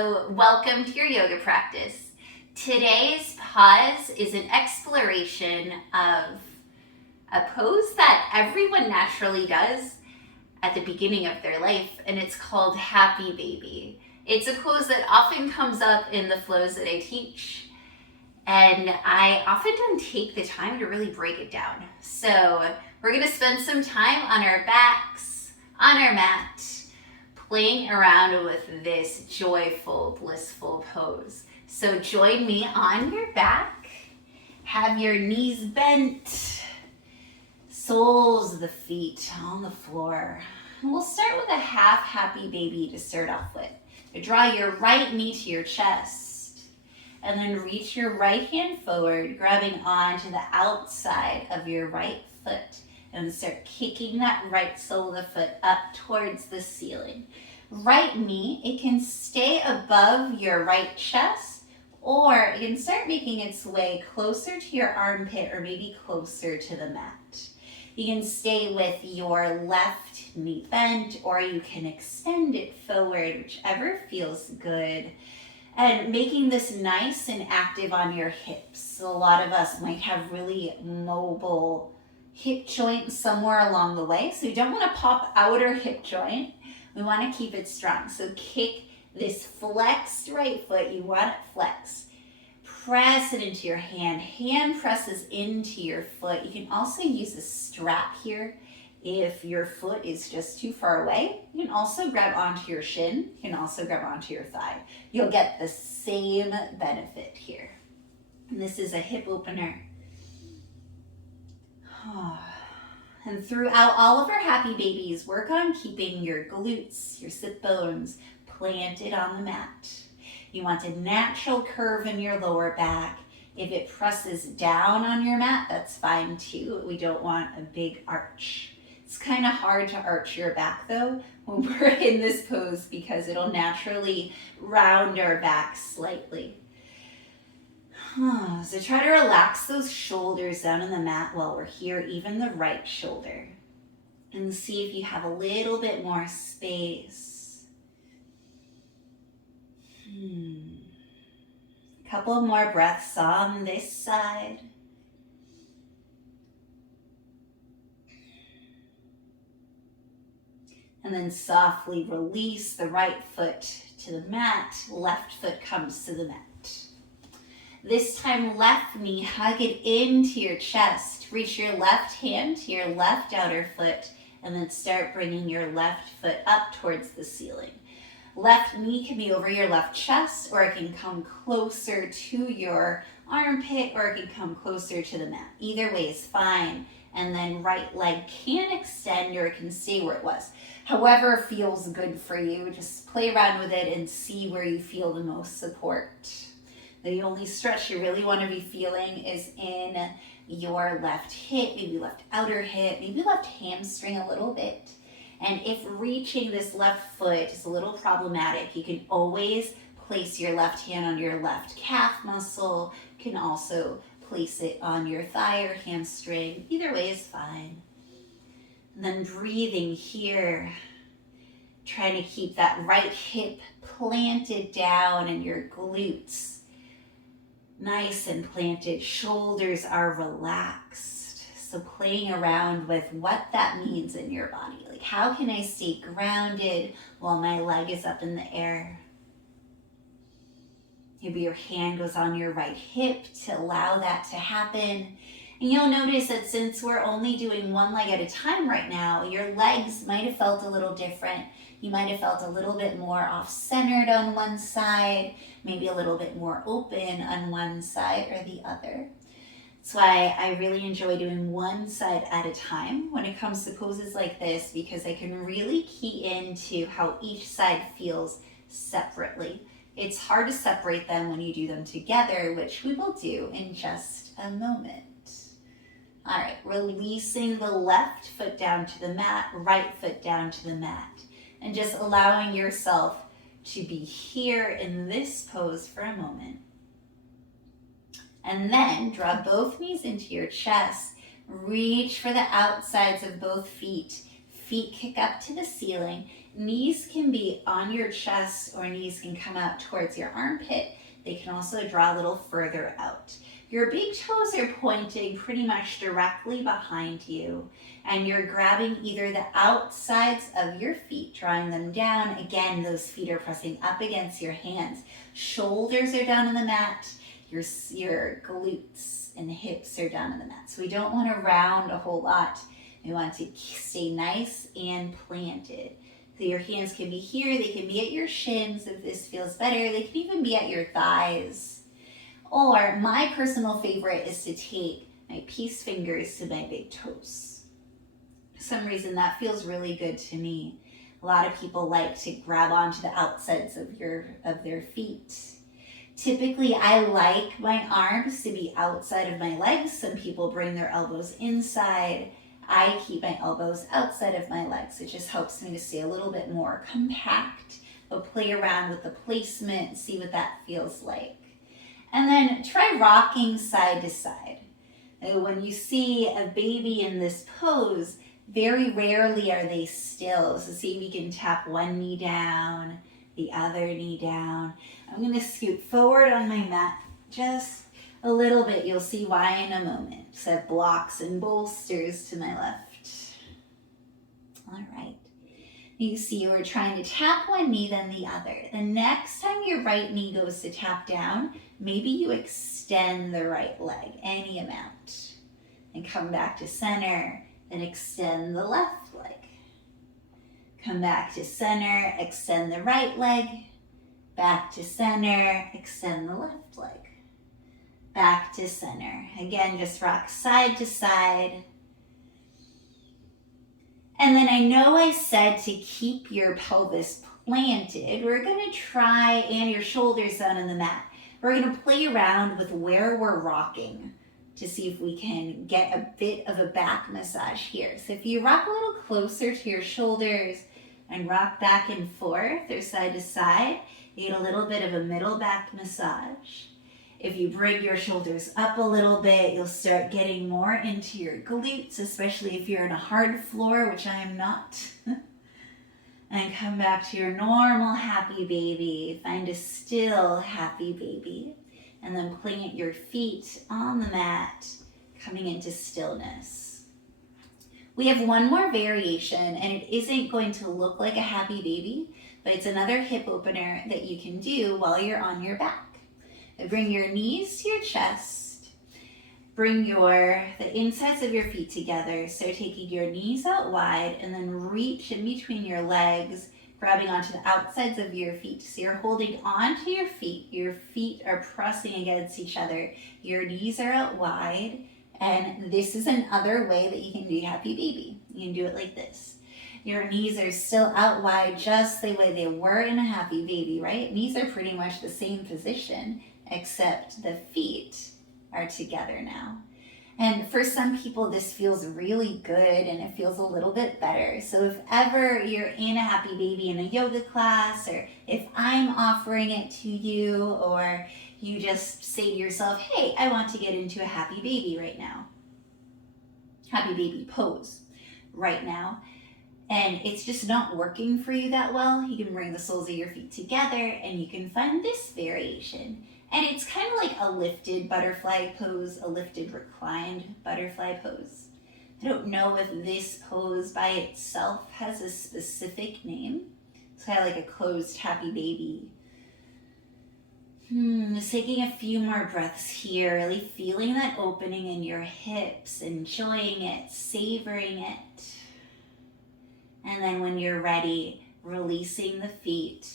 So welcome to your yoga practice. Today's pause is an exploration of a pose that everyone naturally does at the beginning of their life, and it's called Happy Baby. It's a pose that often comes up in the flows that I teach, and I often don't take the time to really break it down. So we're gonna spend some time on our backs, on our mat, playing around with this joyful, blissful pose. So join me on your back, have your knees bent, soles of the feet on the floor. And we'll start with a half happy baby to start off with. So draw your right knee to your chest, and then reach your right hand forward, grabbing onto the outside of your right foot, and start kicking that right sole of the foot up towards the ceiling. Right knee, it can stay above your right chest, or it can start making its way closer to your armpit or maybe closer to the mat. You can stay with your left knee bent, or you can extend it forward, whichever feels good. And making this nice and active on your hips. A lot of us might have really mobile hip joints somewhere along the way, so you don't want to pop out our hip joint. We want to keep it strong. So kick this flexed right foot. You want it flexed. Press it into your hand. Hand presses into your foot. You can also use a strap here if your foot is just too far away. You can also grab onto your shin. You can also grab onto your thigh. You'll get the same benefit here. And this is a hip opener. And throughout all of our happy babies, work on keeping your glutes, your sit bones planted on the mat. You want a natural curve in your lower back. If it presses down on your mat, that's fine too. We don't want a big arch. It's kind of hard to arch your back though when we're in this pose because it'll naturally round our back slightly. So try to relax those shoulders down on the mat while we're here, even the right shoulder. And see if you have a little bit more space. A couple more breaths on this side. And then softly release the right foot to the mat. Left foot comes to the mat. This time, left knee, hug it into your chest. Reach your left hand to your left outer foot, and then start bringing your left foot up towards the ceiling. Left knee can be over your left chest, or it can come closer to your armpit, or it can come closer to the mat. Either way is fine. And then right leg can extend, or it can stay where it was. However feels good for you, just play around with it and see where you feel the most support. The only stretch you really want to be feeling is in your left hip, maybe left outer hip, maybe left hamstring a little bit. And if reaching this left foot is a little problematic, you can always place your left hand on your left calf muscle. You can also place it on your thigh or hamstring. Either way is fine. And then breathing here, trying to keep that right hip planted down and your glutes nice and planted, shoulders are relaxed. So playing around with what that means in your body. Like, how can I stay grounded while my leg is up in the air? Maybe your hand goes on your right hip to allow that to happen. And you'll notice that since we're only doing one leg at a time right now, your legs might have felt a little different. You might have felt a little bit more off-centered on one side, maybe a little bit more open on one side or the other. That's why I really enjoy doing one side at a time when it comes to poses like this, because I can really key into how each side feels separately. It's hard to separate them when you do them together, which we will do in just a moment. All right, releasing the left foot down to the mat, right foot down to the mat. And just allowing yourself to be here in this pose for a moment. And then draw both knees into your chest. Reach for the outsides of both feet. feet kick up to the ceiling. Knees can be on your chest or knees can come out towards your armpit. They can also draw a little further out. Your big toes are pointing pretty much directly behind you, and you're grabbing either the outsides of your feet, drawing them down. Again, those feet are pressing up against your hands. Shoulders are down on the mat. Your glutes and hips are down on the mat. So we don't want to round a whole lot. We want to stay nice and planted. So your hands can be here. They can be at your shins if this feels better. They can even be at your thighs. Or my personal favorite is to take my peace fingers to my big toes. For some reason that feels really good to me. A lot of people like to grab onto the outsides of their feet. Typically I like my arms to be outside of my legs. Some people bring their elbows inside. I keep my elbows outside of my legs. It just helps me to stay a little bit more compact. But play around with the placement and see what that feels like. And then try rocking side to side. When you see a baby in this pose, very rarely are they still. So see if you can tap one knee down, the other knee down. I'm going to scoot forward on my mat just a little bit. You'll see why in a moment. Set blocks and bolsters to my left. All right. You see we're trying to tap one knee, then the other. The next time your right knee goes to tap down, maybe you extend the right leg, any amount. And come back to center, then extend the left leg. Come back to center, extend the right leg. Back to center, extend the left leg. Back to center. Again, just rock side to side. And then I know I said to keep your pelvis planted. We're going to try, and your shoulders down on the mat. We're going to play around with where we're rocking to see if we can get a bit of a back massage here. So if you rock a little closer to your shoulders and rock back and forth or side to side, you get a little bit of a middle back massage. If you bring your shoulders up a little bit, you'll start getting more into your glutes, especially if you're on a hard floor, which I am not. And come back to your normal happy baby. Find a still happy baby. And then plant your feet on the mat, coming into stillness. We have one more variation, and it isn't going to look like a happy baby, but it's another hip opener that you can do while you're on your back. Bring your knees to your chest. Bring the insides of your feet together. So taking your knees out wide and then reach in between your legs, grabbing onto the outsides of your feet. So you're holding onto your feet. Your feet are pressing against each other. Your knees are out wide. And this is another way that you can do happy baby. You can do it like this. Your knees are still out wide just the way they were in a happy baby, right? Knees are pretty much the same position, except the feet are together now. And for some people, this feels really good and it feels a little bit better. So if ever you're in a happy baby in a yoga class, or if I'm offering it to you, or you just say to yourself, hey, I want to get into a happy baby right now. Happy baby pose right now. And it's just not working for you that well, you can bring the soles of your feet together and you can find this variation. And it's kind of like a lifted butterfly pose, a lifted reclined butterfly pose. I don't know if this pose by itself has a specific name. It's kind of like a closed happy baby. Just taking a few more breaths here, really feeling that opening in your hips, enjoying it, savoring it. And then when you're ready, releasing the feet.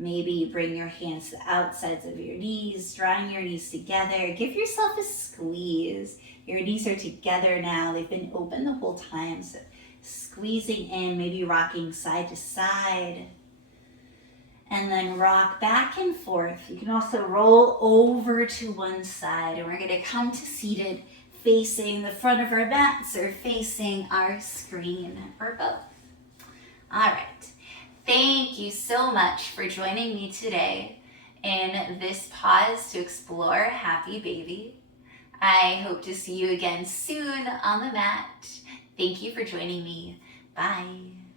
Maybe bring your hands to the outsides of your knees, drawing your knees together. Give yourself a squeeze. Your knees are together now. They've been open the whole time. So squeezing in, maybe rocking side to side. And then rock back and forth. You can also roll over to one side. And we're going to come to seated, facing the front of our mats or facing our screen, or both. All right. Thank you so much for joining me today in this pause to explore happy baby. I hope to see you again soon on the mat. Thank you for joining me. Bye.